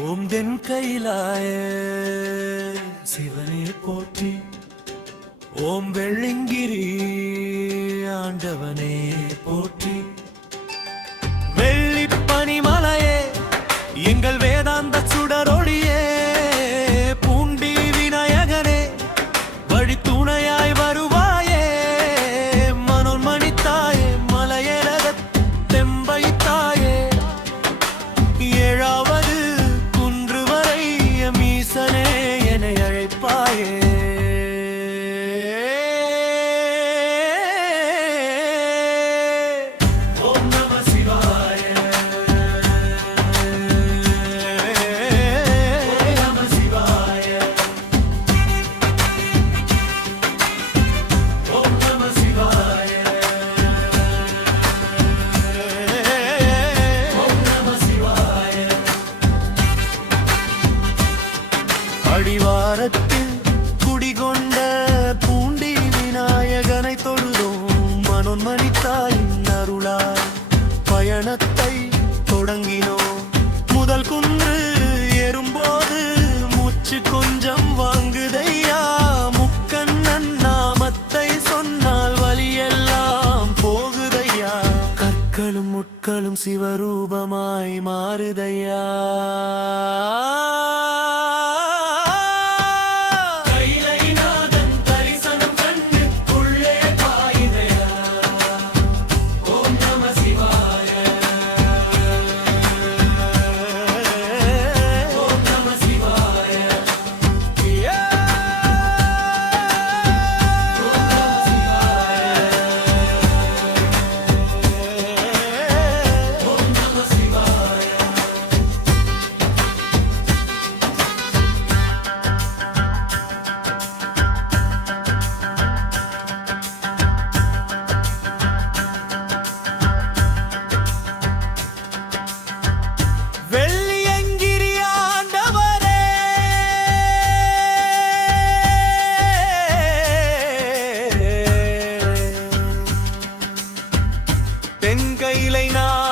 ஓம் தென் கைலாய சிவனே போற்றி. ஓம் வெள்ளிங்கிரி ஆண்டவனே போற்றி. வெள்ளி பனிமலையே எங்கள் வேதாந்த சுடரொளியே, பூண்டி விநாயகனே வழி துணையாய் வருவாயே. மனோல் மணித்தாயே மலையழக தெம்பை தாயே, ஏழாவது குன்று வரை மீசனே என்னை அழைப்பாயே. அடிவாரத்தில் குடிகொண்ட பூண்டி விநாயகனை தொழுதோம். மனோன் மணித்தாயின் அருளாய் பயணத்தை தொடங்கினோம். முதல் குன்று ஏறும்போது மூச்சு கொஞ்சம் வாங்குதையா. முக்கண்ணன் நாமத்தை சொன்னால் வலியெல்லாம் போகுதையா. கற்களும் முட்களும் சிவரூபமாய் மாறுதையா. தென்கையிலை நான்